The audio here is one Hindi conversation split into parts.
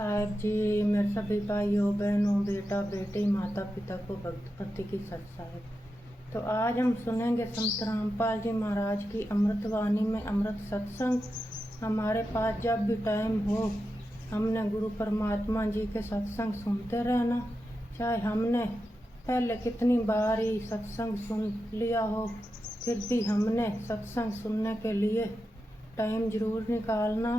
साहेब जी, मेरे सभी भाइयों बहनों बेटा बेटी माता पिता को भक्त भक्ति की सत साहेब। तो आज हम सुनेंगे संत रामपाल जी महाराज की अमृतवाणी में अमृत सत्संग। हमारे पास जब भी टाइम हो हमने गुरु परमात्मा जी के सत्संग सुनते रहना। चाहे हमने पहले कितनी बार ही सत्संग सुन लिया हो, फिर भी हमने सत्संग सुनने के लिए टाइम जरूर निकालना।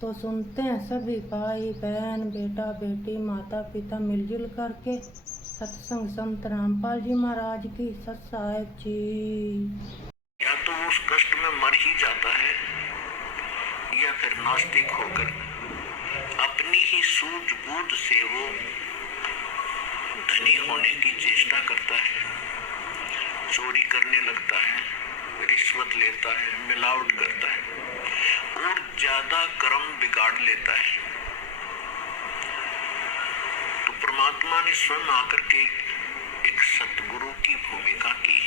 तो सुनते हैं सभी भाई बहन बेटा बेटी माता पिता मिलजुल करके सत्संग संत रामपाल जी महाराज की सत साहेब जी। या तो उस कष्ट में मर ही जाता है या फिर नास्तिक होकर अपनी ही सूझबूझ से वो धनी होने की चेष्टा करता है, चोरी करने लगता है, रिश्वत लेता है, मिलावट करता है और ज्यादा कर्म बिगाड़ लेता है। तो परमात्मा ने स्वयं आकर के एक सतगुरु की भूमिका की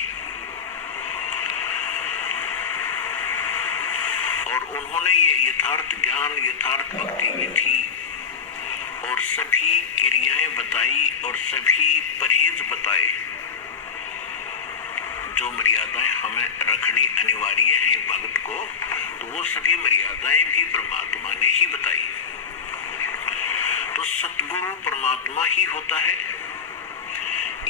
और उन्होंने ये यथार्थ ज्ञान, यथार्थ भक्ति विधि और सभी क्रियाएं बताई और सभी परहेज बताए जो मर्यादाएं हमें रखनी अनिवार्य है भक्त को। तो वो सभी मर्यादाएं भी परमात्मा ने ही बताई। तो सतगुरु परमात्मा ही होता है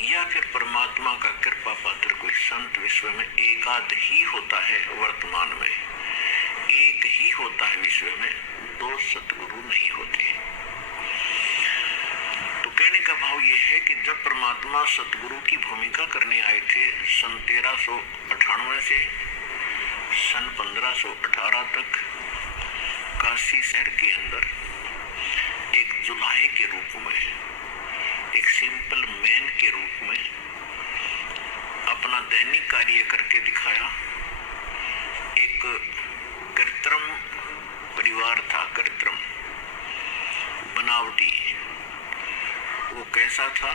या फिर परमात्मा का कृपा पात्र कोई संत विश्व में एकाध ही होता है। वर्तमान में एक ही होता है, विश्व में दो सतगुरु नहीं होते। तो कहने का भाव यह है कि जब परमात्मा सतगुरु की भूमिका करने आए थे सन 1398 से सन 1518 तक काशी शहर के अंदर एक जुलाहे के रूप में, एक सिंपल मैन के रूप में अपना दैनिक कार्य करके दिखाया। एक कृत्रिम परिवार था, कृत्रिम बनावटी। वो कैसा था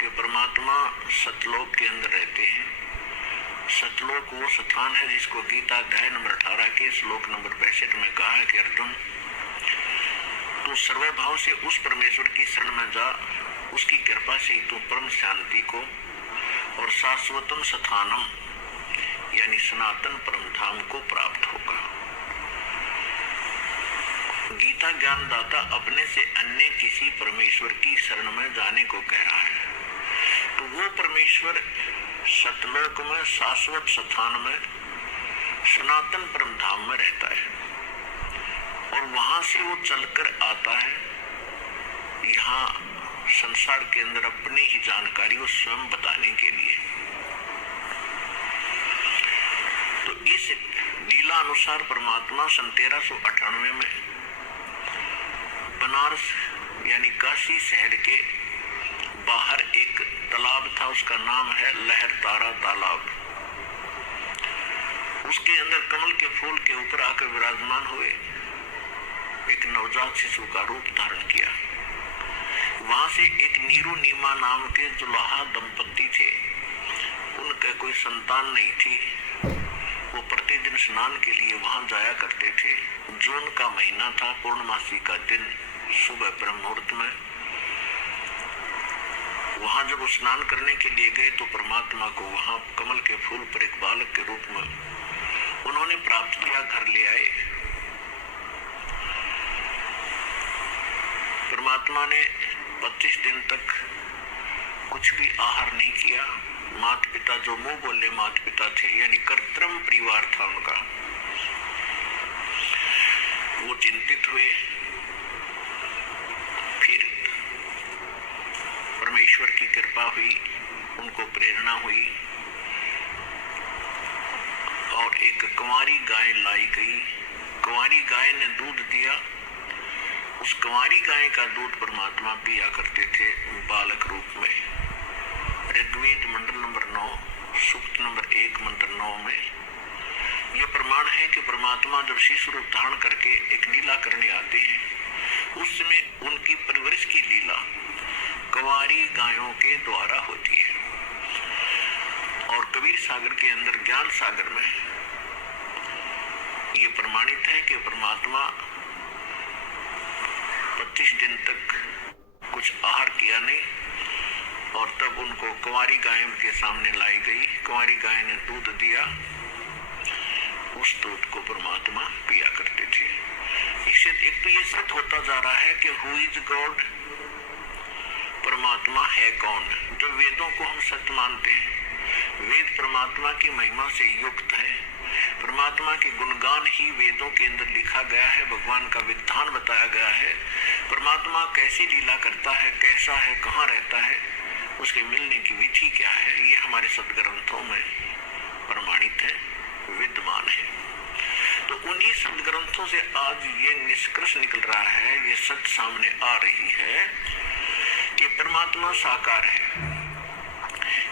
कि परमात्मा सतलोक के अंदर रहते हैं। सतलोक वो स्थान है जिसको गीता अध्याय नंबर 18 के श्लोक नंबर 65 में कहा है कि अर्जुन तू सर्वभाव से उस परमेश्वर की शरण में जा, उसकी कृपा से तू परम शांति को और शाश्वतम स्थानम यानी सनातन परम धाम को प्राप्त होगा। गीता ज्ञानदाता अपने से अन्य किसी परमेश्वर की शरण में जाने को कह रहा है। तो वो परमेश्वर सतलोक में, शाश्वत स्थान में, सनातन परम धाम में रहता है और वहां से वो चलकर आता है यहाँ संसार के अंदर अपनी ही जानकारी वो स्वयं बताने के लिए। तो इस लीला अनुसार परमात्मा सन 1398 में बनारस यानी काशी शहर के बाहर एक तालाब था, उसका नाम है लहर तारा तालाब। उसके अंदर कमल के फूल के ऊपर आकर विराजमान हुए, एक नवजात शिशु का रूप धारण किया। वहां से एक नीरू नीमा नाम के जुलाहा दंपति थे, उनका कोई संतान नहीं थी। वो प्रतिदिन स्नान के लिए वहां जाया करते थे। जून का महीना था, पूर्णमासी का दिन, सुबह ब्रह्म मुहूर्त में वहां जब स्नान करने के लिए गए तो परमात्मा को वहां कमल के फूल पर एक बालक के रूप में उन्होंने प्राप्त किया, घर ले आए। परमात्मा ने 25 दिन तक कुछ भी आहार नहीं किया। माता पिता जो मुंह बोले माता पिता थे यानी कृत्रिम परिवार था उनका, वो चिंतित हुए। फिर परमेश्वर की कृपा हुई, उनको प्रेरणा हुई और एक कुंवारी गाय लाई गई। कुंवारी गाय ने दूध दिया। उस कुंवारी गाय का दूध परमात्मा पिया करते थे बालक रूप में। ऋग्वेद मंडल नंबर 9 सूक्त नंबर 1 मंत्र 9 में यह प्रमाण है कि परमात्मा जब शिशु रूप धारण करके एक लीला करने आते हैं उस समय उनकी परवरिश की लीला कुंवारी गायों के द्वारा होती है। और कबीर सागर के अंदर ज्ञान सागर में ये प्रमाणित है कि परमात्मा 25 दिन तक कुछ आहार किया नहीं, और तब उनको कुंवारी गाय के सामने लाई गई। कुंवारी गाय ने दूध दिया, उस दूध को परमात्मा पिया करते थे। इससे एक तो ये सिद्ध होता जा रहा है कि हु इज गॉड, परमात्मा है कौन। जो वेदों को हम सत्य मानते हैं, वेद परमात्मा की महिमा से युक्त है, परमात्मा के गुणगान ही वेदों के अंदर लिखा गया है, भगवान का विधान बताया गया है, परमात्मा कैसी लीला करता है, कैसा है, कहाँ रहता है, उसके मिलने की विधि क्या है, ये हमारे सदग्रंथों में प्रमाणित है, विद्यमान है। तो उन्हीं सदग्रंथों से आज ये निष्कर्ष निकल रहा है, ये सच सामने आ रही है कि परमात्मा साकार है।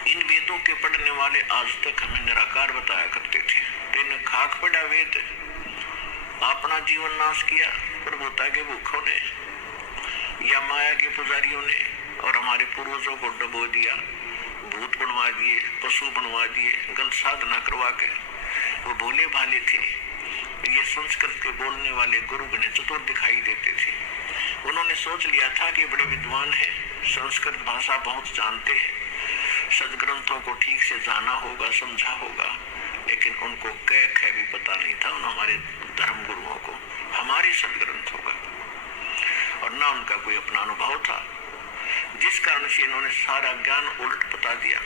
इन वेदों के पढ़ने वाले आज तक हमें निराकार बताया करते थे। तेने खाक पड़ा वेद, अपना जीवन नाश किया प्रभुता के भूखों ने या माया के पुजारियों ने, और हमारे पूर्वजों को डबो दिया, भूत बनवा दिए, पशु बनवा दिए, गलत साधना करवा के। वो भोले भाले थे, ये संस्कृत के बोलने वाले गुरु बने चतुर दिखाई देते थे। उन्होंने सोच लिया था कि बड़े विद्वान हैं, संस्कृत भाषा बहुत जानते हैं, सदग्रंथों को ठीक से जाना होगा, समझा होगा, लेकिन उनको कै खे भी पता नहीं था उन हमारे धर्म गुरुओं को, हमारे सदग्रंथों का, और ना उनका कोई अपना अनुभव था, जिस कारण से इन्होंने सारा ज्ञान उल्ट बता दिया।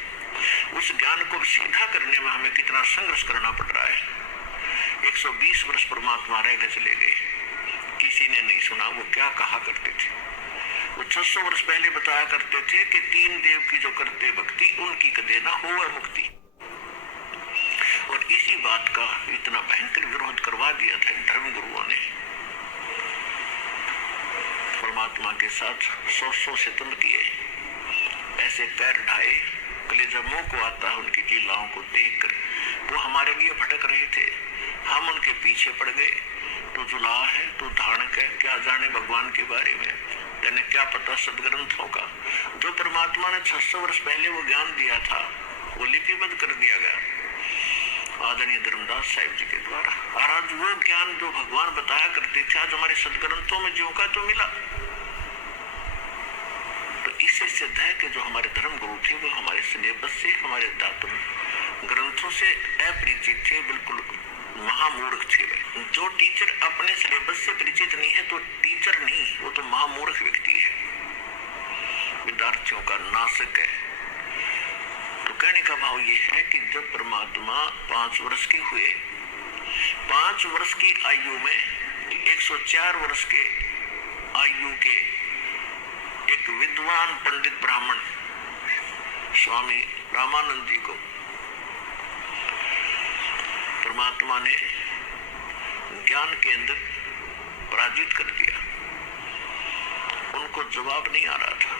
उस ज्ञान को सीधा करने में हमें कितना संघर्ष करना पड़ रहा है। 120 वर्ष परमात्मा रह गए, चले गए, किसी ने नहीं सुना वो क्या कहा करते थे। वो 600 वर्ष पहले बताया करते थे कि 3 देव की जो करते भक्ति उनकी कदे ना हो मुक्ति, और इसी बात का इतना भयंकर विरोध करवा दिया था धर्म गुरुओं ने। परमात्मा के साथ 100 सितम किए, ऐसे पैर ढाए, कलेजा मुंह को आता है उनकी लीलाओं को देखकर। वो हमारे लिए भटक रहे थे, हम उनके पीछे पड़ गए। तू जुलाह है, तू धारणक है, क्या जाने भगवान के बारे में, तेने क्या पता सदग्रंथों का। जो परमात्मा ने 600 वर्ष पहले वो ज्ञान दिया था, वो लिपिबद्ध कर दिया गया आदरणीय धर्मदास साहिब जी के द्वारा। और आज वो ज्ञान जो भगवान बताया करते थे, आज हमारे सदग्रंथों में जो का तो मिला। तो इससे सिद्ध है कि जो हमारे धर्म गुरु थे वो हमारे सिलेबस से, हमारे दातुन ग्रंथों से अपरिचित थे, बिल्कुल महामूर्ख थे। जो टीचर अपने सिलेबस से परिचित नहीं है तो टीचर नहीं, वो तो महामूर्ख व्यक्ति है, विद्यार्थियों का नाशक है। तो कहने का भाव ये है कि जब परमात्मा 5 वर्ष के हुए, 5 वर्ष की आयु में 104 वर्ष के आयु के एक विद्वान पंडित ब्राह्मण स्वामी रामानंद जी को परमात्मा ने ज्ञान के अंदर पराजित कर दिया। उनको जवाब नहीं आ रहा था।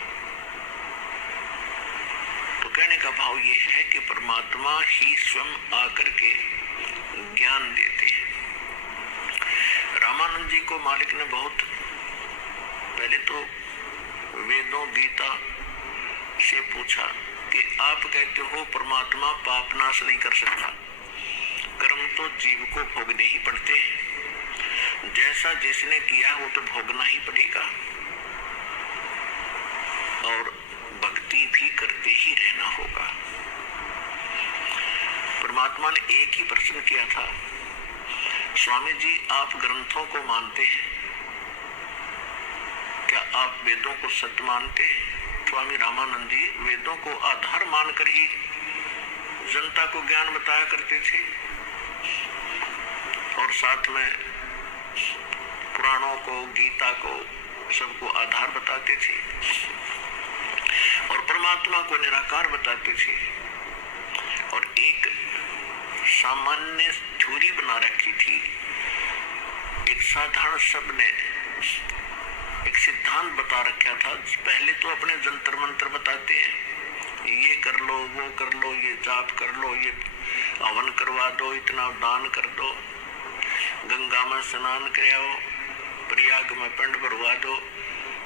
तो कहने का भाव ये है कि परमात्मा ही स्वयं आकर के ज्ञान देते हैं। रामानंद जी को मालिक ने बहुत पहले तो वेदों गीता से पूछा कि आप कहते हो परमात्मा पाप नाश नहीं कर सकता, कर्म तो जीव को भोगने ही पड़ते हैं, जैसा जिसने किया वो तो भोगना ही पड़ेगा, और भक्ति भी करते ही रहना होगा। परमात्मा ने एक ही प्रश्न किया था, स्वामी जी आप ग्रंथों को मानते हैं, क्या आप वेदों को सत्य मानते हैं? स्वामी रामानंद जी वेदों को आधार मानकर ही जनता को ज्ञान बताया करते थे, और साथ में पुराणों को, गीता को, सबको आधार बताते थे, और परमात्मा को निराकार बताते थे। और एक सामान्य थ्योरी बना रखी थी, एक साधारण शब्द ने एक सिद्धांत बता रखा था। पहले तो अपने जंतर मंत्र बताते हैं, ये कर लो, वो कर लो, ये जाप कर लो, ये हवन करवा दो, इतना दान कर दो, गंगा में स्नान कराओ, प्रयाग में पिंड भरवा दो,